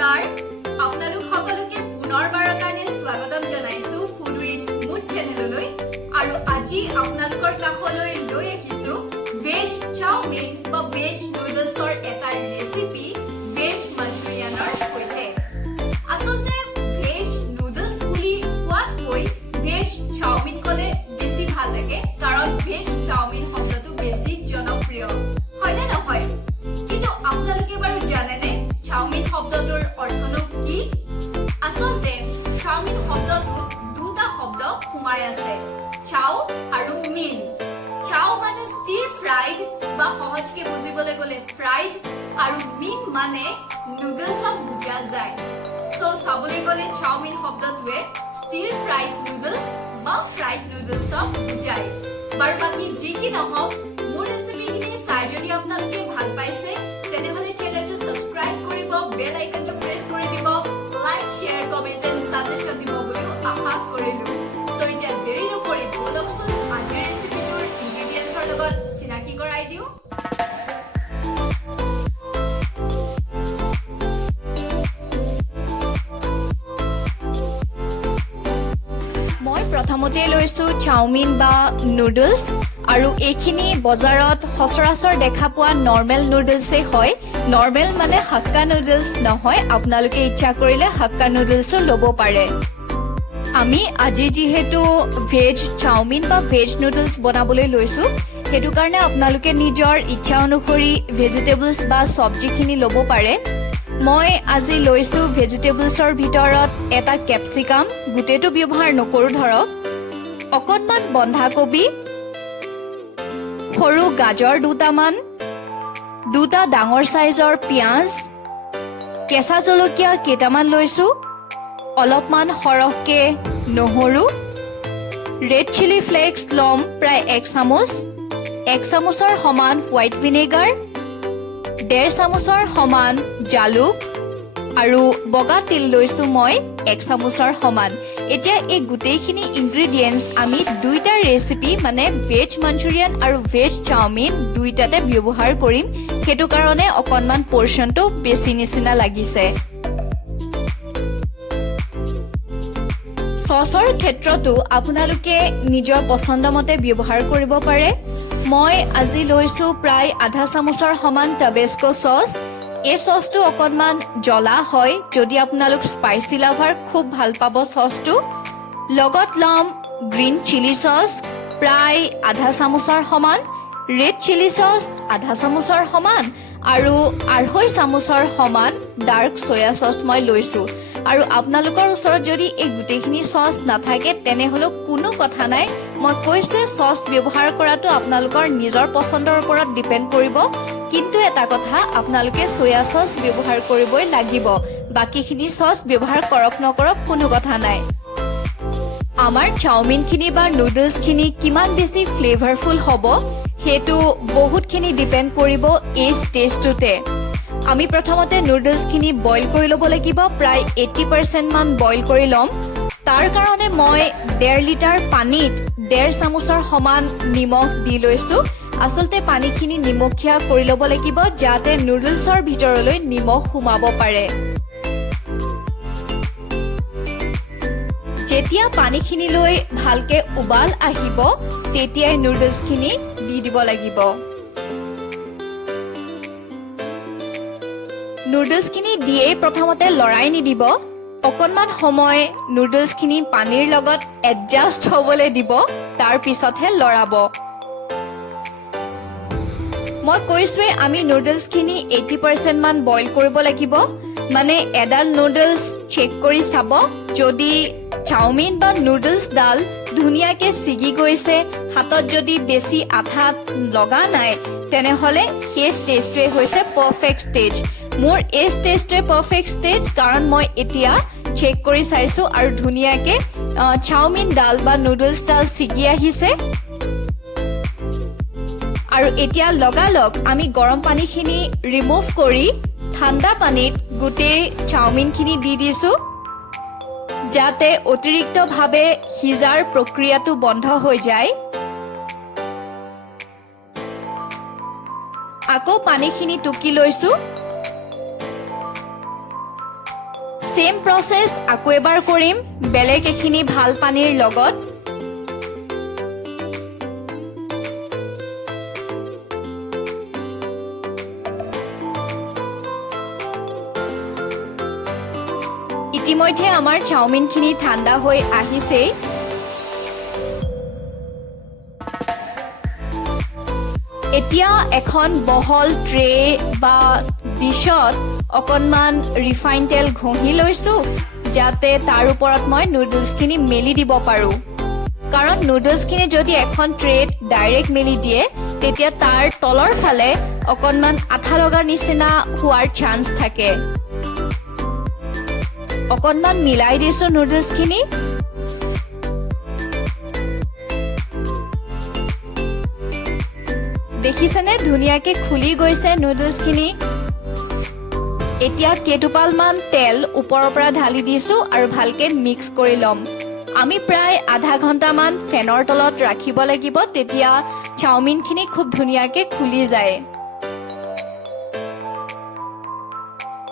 নমস্কাৰ আপোনালোক সকলোকে পুনৰবাৰৰ কাৰণে স্বাগতম জনাইছো ফুড উইথ মুড চেনেললৈ আৰু আজি আপোনালোকৰ কাষলৈ লৈ আহিছো ভেজ চাওমিন বা ভেজ নুডলছৰ এটা ৰেচিপি ভেজ মাঞ্চুৰিয়ানৰ সৈতে আসলতে ভেজ নুডলছ বুলি কোৱাতকৈ ভেজ চাওমিন ক'লে বেছি ভাল লাগে কাৰণ ভেজ চাওমিন শব্দটো বেছি জনপ্ৰিয় হয়নে নহয় কিন্তু আপোনালোকে বাৰু জানেনে চাওমিন শব্দটোৰ অৰ্থনো কি আসলতে চাওমিন শব্দটোত দুটা শব্দ সোমাই আছে চাও আৰু মিন চাও মানে ষ্টিৰ ফ্ৰাইড বা সহজকে বুজিবলৈ গ'লে ফ্ৰাইড আৰু মিন মানে নুডলছক বুজা যায় সো চাবলৈ গ'লে চাওমিন শব্দটোৱে ষ্টিৰ ফ্ৰাইড নুডলছ বা ফ্ৰাইড নুডলছক বুজায় বাৰু বাকী যি কি নহওক মোৰ ৰেচিপিখিনি চাই যদি আপোনালোকে ভাল পাইছে তেনেহ'লে চেনেলটো সাবস্ক্ৰাইব কৰিব বেল আইকনটো প্ৰেছ কৰি দিব like share comment and suggestion দিব বুলি আশা কৰিলো সো এতিয়া দেৰি নকৰি বলকচোন আজিৰ ৰেচিপিটোৰ ইনগ্ৰেডিয়েণ্টছৰ লগত চিনাকি কৰাই দিওঁ মই প্ৰথমতে লৈছো চাওমিন বা নুডলছ আৰু এইখিনি বজাৰত সচৰাচৰ দেখা পোৱা নৰ্মেল নুডলছই হয় নৰ্মেল মানে হাক্কা নুডলছ নহয় আপোনালোকে ইচ্ছা কৰিলে হাক্কা নুডলছো ল'ব পাৰে আমি আজি যেহেতু ভেজ চাওমিন বা ভেজ নুডলছ বনাবলৈ লৈছো সেইটো কাৰণে আপোনালোকে নিজৰ ইচ্ছা অনুসৰি ভেজিটেবলছ বা চব্জিখিনি ল'ব পাৰে মই আজি লৈছো ভেজিটেবলছৰ ভিতৰত এটা কেপচিকাম গুটেটো ব্যৱহাৰ নকৰো ধৰক অকণমান বন্ধাকবি সৰু গাজৰ দুটামান দুটা ডাঙৰ সাইজৰ পিয়াজ কেঁচা জলকীয়া কেইটামান লৈছো অলপমান সৰহকে নহৰু ৰেড চিলি ফ্লেক্স লম প্ৰায় 1 চামুচ 1 চামুচৰ সমান হোৱাইট ভিনেগাৰ 1.5 চামুচৰ সমান জালুক আৰু বগা তিল লৈছো মই 1 চামুচৰ সমান এতিয়া এই গোটেইখিনি ইনগ্ৰেডিয়েন্টছ আমি দুইটা ৰেচিপি মানে ভেজ মাঞ্চুৰিয়ান আৰু ভেজ চাওমিন দুইটাতে ব্যৱহাৰ কৰিম সেইটো কাৰণে অকণমান পৰ্চনটো বেছি নিচিনা লাগিছে সসৰ ক্ষেত্ৰতো আপোনালোকে নিজৰ পছন্দ মতে ব্যৱহাৰ কৰিব পাৰে মই আজি লৈছো প্ৰায় আধা চামুচৰ সমান টাবেস্কো সস এই সসটো অকণমান জ্বলা হয় যদি আপোনালোক স্পাইচি লাভাৰ খুব ভাল পাব সসটো লগত লম গ্ৰীণ চিলি সস প্ৰায় আধা চামুচৰ সমান ৰেড চিলি সস আধা চামুচৰ সমান আৰু 2.5 চামুচৰ সমান ডাৰ্ক সয়া সস মই লৈছো আৰু আপোনালোকৰ ওচৰত যদি এই গুটেইখিনি সস নাথাকে তেনেহ'লেও কোনো কথা নাই মই কৈছো সস ব্যৱহাৰ কৰাটো আপোনালোকৰ নিজৰ পছন্দৰ ওপৰত ডিপেন্ড কৰিব কিন্তু এটা কথা আপোনালোকে সয়া সস ব্যৱহাৰ কৰিবই লাগিব বাকিখিনি সস ব্যৱহাৰ কৰক নকৰক কোনো কথা নাই আমাৰ চাওমিনখিনি বা নুডলছখিনি কিমান বেছি ফ্লেভাৰফুল হ'ব হেতু বহুতখিনি ডিপেন্ড কৰিব এই ষ্টেজটোতে আমি প্ৰথমতে নুডলছখিনি বইল কৰি ল'ব লাগিব প্ৰায় 80% মান বইল কৰি ল'ম তাৰ কাৰণে মই 1.5 লিটাৰ পানীত 1.5 চামুচৰ সমান নিমখ দি লৈছো আসলতে পানীখিনি নিমখীয়া কৰি ল'ব লাগিব যাতে নুডলছৰ ভিতৰলৈ নিমখ সোমাব পাৰে যেতিয়া পানীখিনি লৈ ভালকে উবাল আহিব তেতিয়াই নুডলছখিনি দি দিব লাগিব নুডলছখিনি দিয়ে প্ৰথমতে লৰাই নিদিব অকণমান সময় নুডলছখিনি পানীৰ লগত এডজাষ্ট হ'বলৈ দিব তাৰ পিছতহে লৰাব মই কৈছোৱে আমি নুডলছখিনি 80% মান বইল কৰিব লাগিব মানে এডাল নুডলছ চেক কৰি চাব যদি চাওমিন বা নুডলছ ডাল ধুনীয়াকে ছিগি গৈছে হাতত যদি বেছি আঠা লগা নাই তেনেহ'লে সেই ষ্টেজটোৱে হৈছে পাৰফেক্ট ষ্টেজ মোৰ এই ষ্টেজটোৱে পাৰফেক্ট ষ্টেজ কাৰণ মই এতিয়া চেক কৰি চাইছো আৰু ধুনীয়াকে চাওমিন ডাল বা নুডলছ ডাল ছিগি আহিছে আৰু এতিয়া লগালগ আমি গৰম পানীখিনি ৰিমুভ কৰি ঠাণ্ডা পানীত গোটেই চাওমিনখিনি দি দিছো যাতে অতিৰিক্তভাৱে সিজাৰ প্ৰক্ৰিয়াটো বন্ধ হৈ যায় আকৌ পানীখিনি টুকি লৈছো সেম প্ৰচেছ আকৌ এবাৰ কৰিম বেলেগ এখিনি ভাল পানীৰ লগত। ইতিমধ্যে আমাৰ চাওমিনখিনি ঠাণ্ডা হৈ আহিছেই। এতিয়া এখন বহল ট্ৰে বা ডিছত অকণমান ৰিফাইন তেল ঘঁহি লৈছোঁ যাতে তাৰ ওপৰত মই নুডলছখিনি মেলি দিব পাৰোঁ। কাৰণ নুডলছখিনি যদি এখন ট্ৰেত ডাইৰেক্ট মেলি দিয়ে তেতিয়া তাৰ তলৰ ফালে অকণমান আঠা লগাৰ নিচিনা হোৱাৰ চান্স থাকে। অকণমান মিলাই দিছোঁ নুডলছখিনি। দেখিছেনে ধুনীয়াকৈ খুলি গৈছে নুডলছখিনি। এতিয়া কেইটোপালমান তেল ওপৰৰ পৰা ঢালি দিছোঁ আৰু ভালকৈ মিক্স কৰি ল'ম। আমি প্ৰায় আধা ঘণ্টামান ফেনৰ তলত ৰাখিব লাগিব, তেতিয়া চাওমিনখিনি খুব ধুনীয়াকৈ খুলি যায়।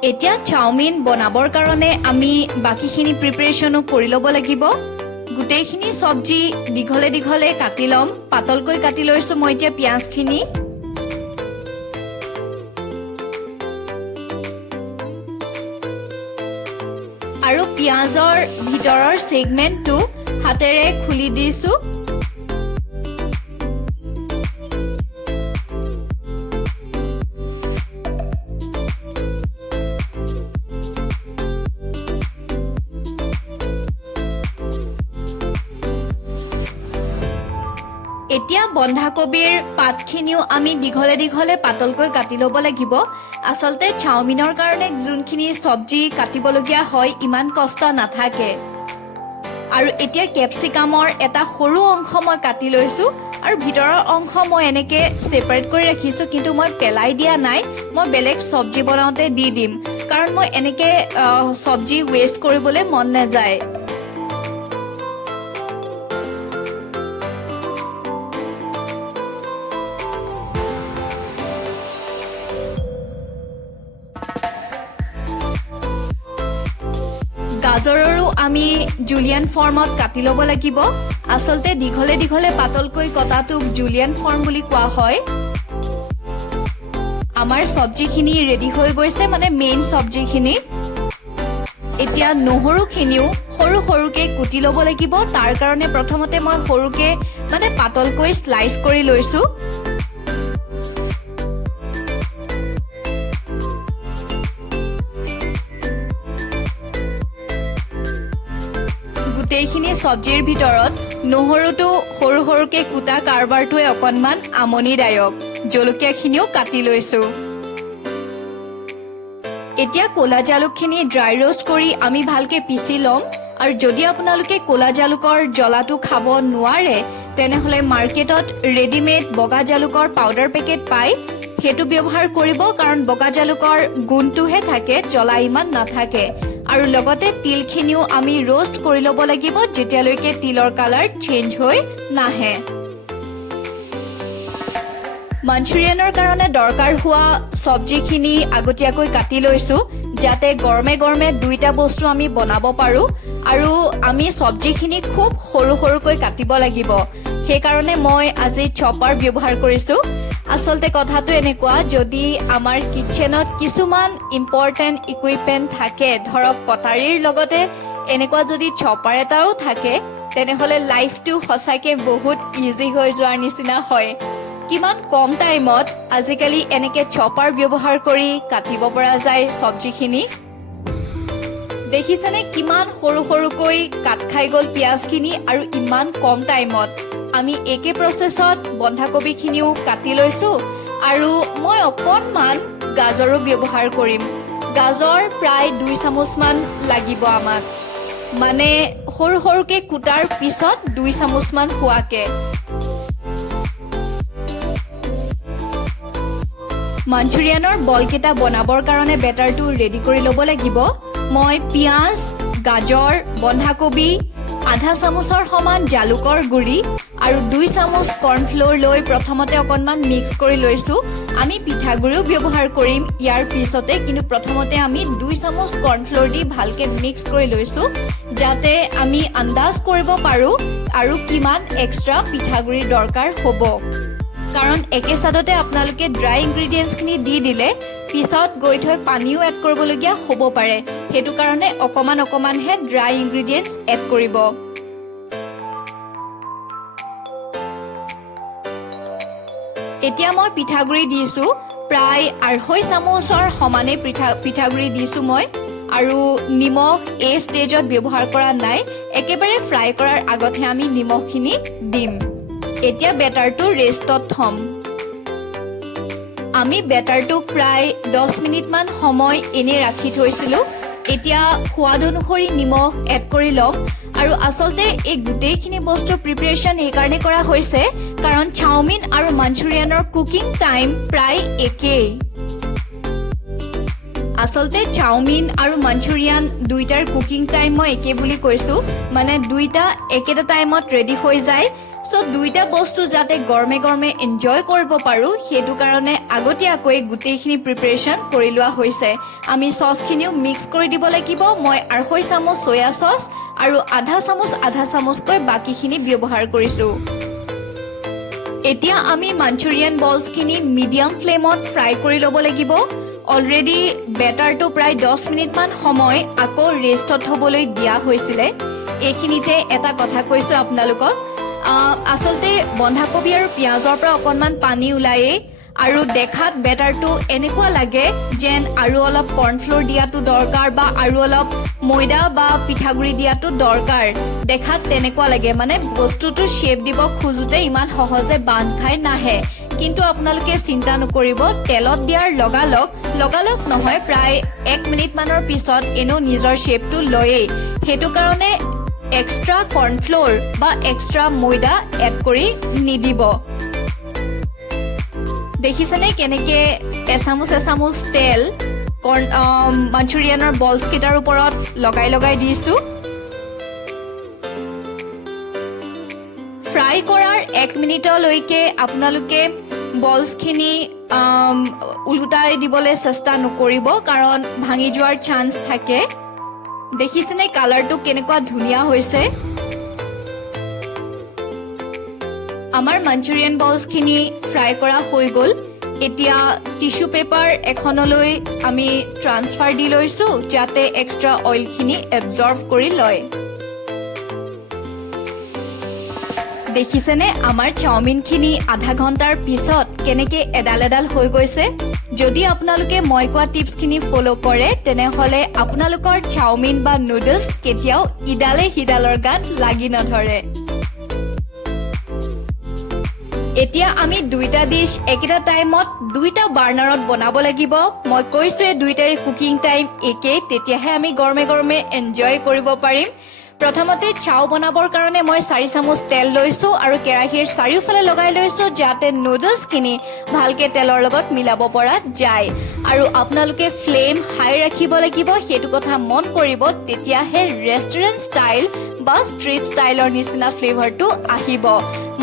এতিয়া চাওমিন বনাবৰ কাৰণে আমি বাকীখিনি প্ৰিপাৰেশ্যনো কৰি ল'ব লাগিব। গোটেইখিনি চব্জি দীঘলে দীঘলে কাটি ল'ম। পাতলকৈ কাটি লৈছোঁ মই এতিয়া পিঁয়াজখিনি। আৰু পিঁয়াজৰ ভিতৰৰ ছেগমেণ্টটো হাতেৰে খুলি দিছোঁ। এতিয়া বন্ধাকবিৰ পাতখিনিও আমি দীঘলে দীঘলে পাতলকৈ কাটি ল'ব লাগিব। আচলতে চাওমিনৰ কাৰণে যোনখিনি চব্জি কাটিবলগীয়া হয় ইমান কষ্ট নাথাকে। আৰু এতিয়া কেপচিকামৰ এটা সৰু অংশ মই কাটি লৈছোঁ আৰু ভিতৰৰ অংশ মই এনেকৈ ছেপাৰেট কৰি ৰাখিছোঁ, কিন্তু মই পেলাই দিয়া নাই, মই বেলেগ চব্জি বনাওঁতে দি দিম, কাৰণ মই এনেকৈ চব্জি ৱেষ্ট কৰিবলৈ মন নাযায়। গাজৰৰো আমি জুলিয়ান ফৰ্মত কাটি ল'ব লাগিব। আচলতে দীঘলে দীঘলে পাতলকৈ কটাটোক জুলিয়ান ফৰ্ম বুলি কোৱা হয়। আমাৰ চব্জিখিনি ৰেডি হৈ গৈছে, মানে মেইন চব্জিখিনি। এতিয়া নহৰুখিনিও সৰু সৰুকৈ কুটি ল'ব লাগিব। তাৰ কাৰণে প্ৰথমতে মই সৰুকৈ মানে পাতলকৈ স্লাইচ কৰি লৈছোঁ। গোটেইখিনি চব্জিৰ ভিতৰত নহৰুটো সৰু সৰুকৈ কুটা কাৰবাৰটোৱে অকণমান আমনিদায়ক। জলকীয়াখিনিও কাটি লৈছোঁ। এতিয়া ক'লা জালুকখিনি ড্ৰাই ৰোষ্ট কৰি আমি ভালকৈ পিচি ল'ম। আৰু যদি আপোনালোকে ক'লা জালুকৰ জ্বলাটো খাব নোৱাৰে তেনেহ'লে মাৰ্কেটত ৰেডিমেড বগা জালুকৰ পাউডাৰ পেকেট পায়, সেইটো ব্যৱহাৰ কৰিব, কাৰণ বগা জালুকৰ গুণটোহে থাকে, জ্বলা ইমান নাথাকে। আৰু লগতে তিলখিনিও আমি ৰোষ্ট কৰি ল'ব লাগিব যেতিয়ালৈকে তিলৰ কালাৰ চেঞ্জ হৈ নাহে। মাঞ্চুৰিয়ানৰ কাৰণে দৰকাৰ হোৱা চব্জিখিনি আগতীয়াকৈ কাটি লৈছোঁ যাতে গৰমে গৰমে দুইটা বস্তু আমি বনাব পাৰোঁ। আৰু আমি চব্জিখিনি খুব সৰু সৰুকৈ কাটিব লাগিব, সেইকাৰণে মই আজি চপাৰ ব্যৱহাৰ কৰিছোঁ। আচলতে কথাটো এনেকুৱা, যদি আমাৰ কিটচেনত কিছুমান ইম্পৰ্টেণ্ট ইকুইপমেণ্ট থাকে, ধৰক কটাৰীৰ লগতে এনেকুৱা যদি চপাৰ এটাও থাকে তেনেহ'লে লাইফটো সঁচাকৈ বহুত ইজি হৈ যোৱাৰ নিচিনা হয়। কিমান কম টাইমত আজিকালি এনেকৈ চপাৰ ব্যৱহাৰ কৰি কাটিব পৰা যায় চব্জিখিনি। দেখিছেনে কিমান সৰু সৰুকৈ কাট খাই গ'ল পিঁয়াজখিনি, আৰু ইমান কম টাইমত। আমি একে প্ৰচেছত বন্ধাকবিখিনিও কাটি লৈছোঁ আৰু মই অকণমান গাজৰো ব্যৱহাৰ কৰিম। গাজৰ প্ৰায় 2 চামুচমান লাগিব আমাক, মানে সৰু সৰুকৈ কুটাৰ পিছত 2 চামুচমান হোৱাকৈ। মাঞ্চুৰিয়ানৰ বলকেইটা বনাবৰ কাৰণে বেটাৰটো ৰেডি কৰি ল'ব লাগিব। মই পিঁয়াজ, গাজৰ, বন্ধাকবি আধা চামুচৰ সমান জালুকৰ গুড়ি আৰু 2 চামুচ কৰ্ণফ্লোৰ লৈ প্ৰথমতে অকণমান মিক্স কৰি লৈছো আমি পিঠাগুড়িও ব্যৱহাৰ কৰিম ইয়াৰ পিছতে কিন্তু প্ৰথমতে আমি 2 চামুচ কৰ্ণফ্লোৰ দি ভালকে মিক্স কৰি লৈছো যাতে আমি আন্দাজ কৰিব পাৰো আৰু কিমান এক্সট্ৰা পিঠাগুড়িৰ দৰকাৰ হ'ব কাৰণ একে সাথতে আপোনালোকে ড্ৰাই ইনগ্ৰেডিয়েন্টছ খিনি দি দিলে পিছত গৈ থৈ পানীও এড কৰিবলগীয়া হ'ব পাৰে হেতু কাৰণে অকমান হে ড্ৰাই ইনগ্ৰেডিয়েন্টছ এড কৰিব এতিয়া মই পিঠাগুড়ি দিছো প্ৰায় 2.5 চামুচৰ সমানে পিঠাগুড়ি দিছো মই আৰু নিমখ এই ষ্টেজত ব্যৱহাৰ কৰা নাই একেবাৰে ফ্ৰাই কৰাৰ আগতে আমি নিমখখিনি দিম এতিয়া বেটাৰটো ৰেষ্টত থম আমি বেটাৰটো প্ৰায় 10 মিনিট মান সময় এনে ৰাখি থৈছিলো এতিয়া সোৱাদ অনুসৰি নিমখ এড কৰি লম আৰু আসলতে এই গুটেইখিনি বস্তু প্ৰিপাৰেচন এই কাৰণে কৰা হৈছে কাৰণ চাওমিন আৰু মাঞ্চুৰিয়ানৰ কুকিং টাইম প্ৰায় একেই আসলতে চাওমিন আৰু মাঞ্চুৰিয়ান দুইটাৰ কুকিং টাইম মই একে বুলি কৈছো মানে দুইটা একেটা টাইমত ৰেডি হৈ যায় সো দুইটা বস্তু যাতে গৰমে গৰমে এনজয় কৰিব পাৰো হেতু কাৰণে আগতীয়াকৈ গুটেইখিনি প্ৰিপাৰেচন কৰি লোৱা হৈছে আমি সসখিনিও মিক্স কৰি দিব লাগিব মই 2.5 চামুচ সয়া সস আৰু আধা চামুচকৈ বাকিখিনি ব্যৱহাৰ কৰিছো এতিয়া আমি মাঞ্চুৰিয়ান বলছখিনি মিডিয়াম ফ্লেমত ফ্ৰাই কৰি ল'ব লাগিব অলৰেডি বেটাৰটো প্ৰায় 10 মিনিট মান সময় আকৌ ৰেষ্টত হ'বলৈ দিয়া হৈছিলে এইখিনিতে এটা কথা কৈছো আপোনালোকক আসলতে বন্ধাকবি আৰু পিয়াজৰ পৰা অকণমান পানী ওলায়ে আৰু দেখাত বেটাৰটো এনেকুৱা লাগে যেন আৰু অলপ কৰ্ণফ্লোৰ দিয়াটো দৰকাৰ বা আৰু অলপ ময়দা বা পিঠাগুড়ি দিয়াটো দৰকাৰ দেখাত তেনেকুৱা লাগে মানে বস্তুটো শেপ দিব খুজুতে ইমান সহজে বান্ধ খাই নাহে কিন্তু আপোনালোকে চিন্তা নকৰিব তেলত দিয়াৰ লগালগ নহয় প্ৰায় 1 মিনিট মানৰ পিছত এনো নিজৰ শেপটো লয়ে হেতু কাৰণে এক্সট্ৰা কৰ্ণফ্লোৰ বা এক্সট্ৰা ময়দা এড কৰি নিদিব দেখিছেনে কেনেকে এচামুচ তেল মাঞ্চুৰিয়ানৰ বলছ কেইটাৰ ওপৰত লগাই দিছো ফ্ৰাই কৰাৰ 1 মিনিটলৈকে আপোনালোকে বলছখিনি উলুটাই দিবলৈ চেষ্টা নকৰিব কাৰণ ভাঙি যোৱাৰ চান্স থাকে দেখিছেনে কালাৰটো কেনেকুৱা ধুনীয়া হৈছে আমাৰ মাঞ্চুৰিয়ান বলছখিনি ফ্ৰাই কৰা হৈ গ'ল এতিয়া টিস্যু পেপাৰ এখনলৈ আমি ট্ৰান্সফাৰ দি লৈছো যাতে এক্সট্ৰা অইলখিনি এবজৰ্ব কৰি লয় দেখিছেনে আমাৰ চাওমিনখিনি আধা ঘণ্টাৰ পিছত কেনেকে এডাল হৈ গৈছে যদি আপোনালোকে মই কোৱা টিপছখিনি ফলো কৰে তেনেহলে আপোনালোকৰ চাওমিন বা নুডলছ কেতিয়াও ইডালে হিডালৰ গাত লাগি নধৰে এতিয়া আমি দুইটা ডিশ একেটা টাইমত দুইটা বাৰ্নাৰত বনাব লাগিব মই কৈছো দুইটাৰ কুকিং টাইম একেই তেতিয়াহে আমি গৰমে এনজয় কৰিব পাৰিম প্ৰথমতে চাও বনাবৰ কাৰণে মই 4 চামুচ তেল লৈছো আৰু কেৰাহীৰ চাৰিওফালে লগাই লৈছো যাতে নুডলছখিনি ভালকে তেলৰ লগত মিলাব পৰা যায় আৰু আপোনালোকে ফ্লেম হাই ৰাখিব লাগিব হেতু কথা মন কৰিব তেতিয়াহে ৰেষ্টুৰেণ্ট ষ্টাইল বা ষ্ট্ৰীট ষ্টাইলৰ নিচিনা ফ্লেভাৰটো আহিব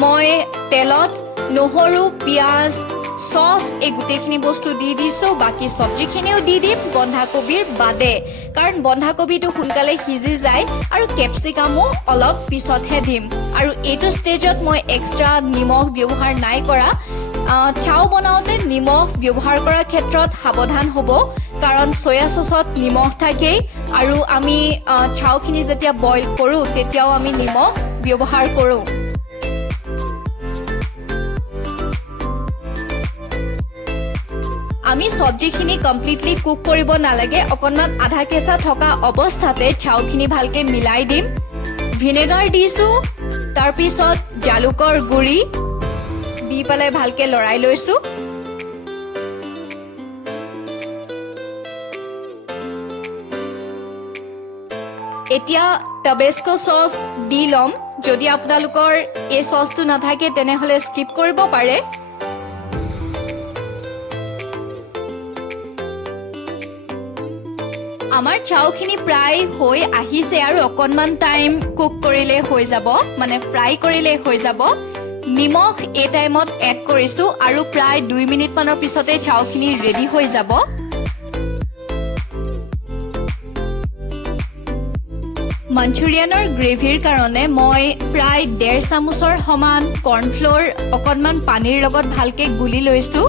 মই তেলত নহৰু পিয়াজ সস এই গুটেইখিনি বস্তু দি দিছো বাকি সবজিখিনিও দি দিম বন্ধাকবিৰ বাদে কাৰণ বন্ধাকবিটো সোনকালে সিজি যায় আৰু কেপচিকামো অলপ পিছতহে দিম আৰু এইটো ষ্টেজত মই এক্সট্ৰা নিমখ ব্যৱহাৰ নাই কৰা চাও বনাওতে নিমখ ব্যৱহাৰ কৰাৰ ক্ষেত্ৰত সাৱধান হ'ব কাৰণ সয়া সসত নিমখ থাকে আৰু আমি চাওখিনি যেতিয়া বইল কৰো তেতিয়াও আমি নিমখ ব্যৱহাৰ কৰো আমি সবজিখিনি কমপ্লিটলি কুক কৰিব নালাগে অকণমান আধা কেঁচা থকা অৱস্থাতে চাওখিনি ভালকে মিলাই দিম ভিনেগাৰ দিছো তাৰ পিছত জালুকৰ গুড়ি দি পেলাই ভালকে লৰাই লৈছো এতিয়া টাবেস্কো সস দি লম যদি আপোনালোকৰ এই সসটো নাথাকে তেনেহলে স্কিপ কৰিব পাৰে আমাৰ চাউখিনি প্ৰায় হৈ আহিছে আৰু অকণমান টাইম কুক কৰিলে হৈ যাব, মানে ফ্ৰাই কৰিলে হৈ যাব। নিমখ এই টাইমত এড কৰিছোঁ আৰু প্ৰায় 2 মিনিটমানৰ পিছতে চাউখিনি ৰেডি হৈ যাব। মাঞ্চুৰিয়ানৰ গ্ৰেভিৰ কাৰণে মই প্ৰায় 1.5 চামুচৰ সমান কৰ্ণফ্ল'ৰ অকণমান পানীৰ লগত ভালকৈ গুলি লৈছোঁ।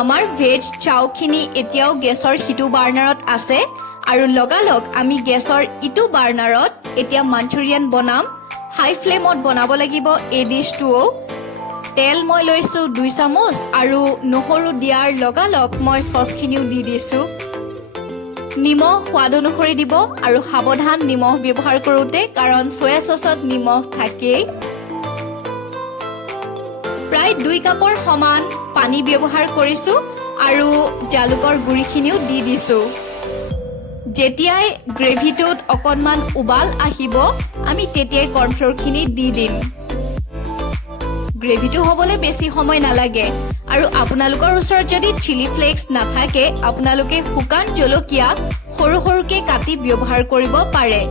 আমাৰ ভেজ চাউখিনি এতিয়াও গেছৰ সিটো বাৰ্ণাৰত আছে আৰু লগালগ আমি গেছৰ ইটো বাৰ্ণাৰত এতিয়া মাঞ্চুৰিয়ান বনাম। হাই ফ্লেমত বনাব লাগিব এই ডিছটোও। তেল মই লৈছোঁ 2 চামুচ আৰু নহৰু দিয়াৰ লগালগ মই চচখিনিও দি দিছোঁ। নিমখ সোৱাদ অনুসৰি দিব আৰু সাৱধান নিমখ ব্যৱহাৰ কৰোঁতে, কাৰণ চয়া চচত নিমখ থাকেই। প্ৰায় 2 কাপৰ সমান পানী ব্যৱহাৰ কৰিছোঁ আৰু জালুকৰ গুড়িখিনিও দি দিছোঁ। যেতিয়াই গ্ৰেভিটোত অকণমান উবাল আহিব আমি তেতিয়াই কৰ্ণফ্ল'ৰখিনি দি দিম। গ্ৰেভিটো হ'বলৈ বেছি সময় নালাগে আৰু আপোনালোকৰ ওচৰত যদি চিলি ফ্লেক্স নাথাকে আপোনালোকে শুকান জলকীয়া সৰু সৰুকৈ কাটি ব্যৱহাৰ কৰিব পাৰে।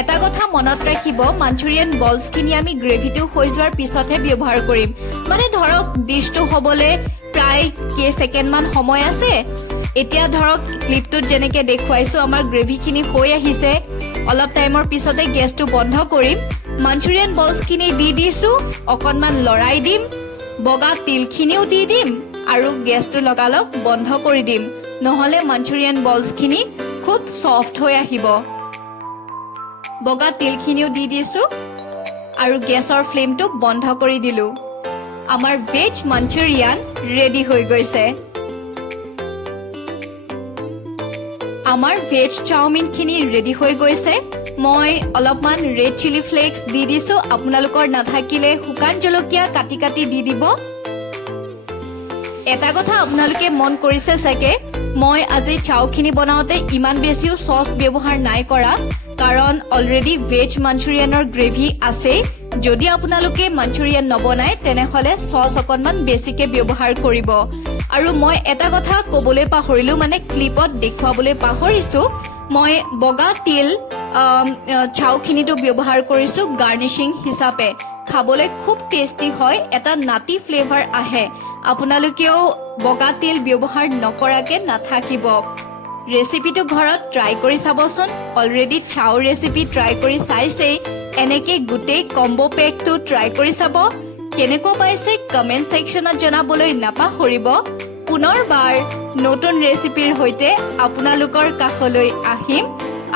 এটা কথা মনত ৰাখিব, মাঞ্চুৰিয়ান বলছখিনি আমি গ্ৰেভিটো হৈ যোৱাৰ পিছতহে ব্যৱহাৰ কৰিম। মানে ধৰক ডিছটো হ'বলৈ প্ৰায় কেইছেকেণ্ডমান সময় আছে। এতিয়া ধৰক ক্লিপটোত যেনেকৈ দেখুৱাইছোঁ আমাৰ গ্ৰেভিখিনি হৈ আহিছে। অলপ টাইমৰ পিছতে গেছটো বন্ধ কৰিম। মাঞ্চুৰিয়ান বলছখিনি দি দিছোঁ, অকণমান লৰাই দিম, বগা তিলখিনিও দি দিম আৰু গেছটো লগালগ বন্ধ কৰি দিম, নহ'লে মাঞ্চুৰিয়ান বলছখিনি খুব ছফ্ট হৈ আহিব। বগা তিলখিনিও দি দিছোঁ আৰু গেছৰ ফ্লেমটো বন্ধ কৰি দিলোঁ। আমাৰ ভেজ মাঞ্চুৰিয়ান ৰেডি হৈ গৈছে। আমাৰ ভেজ চাওমিনখিনি ৰেডি হৈ গৈছে। মই অলপমান ৰেড চিলি ফ্লেক্স দি দিছোঁ, আপোনালোকৰ নাথাকিলে শুকান জলকীয়া কাটি কাটি দি দিব। এটা কথা আপোনালোকে মন কৰিছে চাগে, মই আজি চাওখিনি বনাওঁতে ইমান বেছিও চচ ব্যৱহাৰ নাই কৰা, কাৰণ অলৰেডি ভেজ মাঞ্চুৰিয়ানৰ গ্ৰেভি আছেই। যদি আপোনালোকে মাঞ্চুৰিয়ান নবনায় তেনেহ'লে চচ অকণমান বেছিকৈ ব্যৱহাৰ কৰিব। আৰু মই এটা কথা ক'বলৈ পাহৰিলোঁ, মানে ক্লিপত দেখুৱাবলৈ পাহৰিছোঁ, মই বগা তিল চাওখিনিতো ব্যৱহাৰ কৰিছোঁ গাৰ্নিচিং হিচাপে। খাবলৈ খুব টেষ্টি হয়, এটা নাটি ফ্লেভাৰ আহে। আপোনালোকেও বগা তিল ব্যৱহাৰ নকৰাকৈ নাথাকিব। ৰেচিপিটো ঘৰত ট্ৰাই কৰি চাবচোন। অলৰেডি চাও ৰেচিপি ট্ৰাই কৰি চাইছেই, এনেকৈ গোটেই কম্বো পেকটো ট্ৰাই কৰি চাব। কেনেকুৱা পাইছে কমেণ্ট ছেকশ্যনত জনাবলৈ নাপাহৰিব। পুনৰবাৰ নতুন ৰেচিপিৰ সৈতে আপোনালোকৰ কাষলৈ আহিম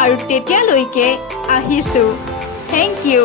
আৰু তেতিয়ালৈকে আহিছোঁ। Thank U.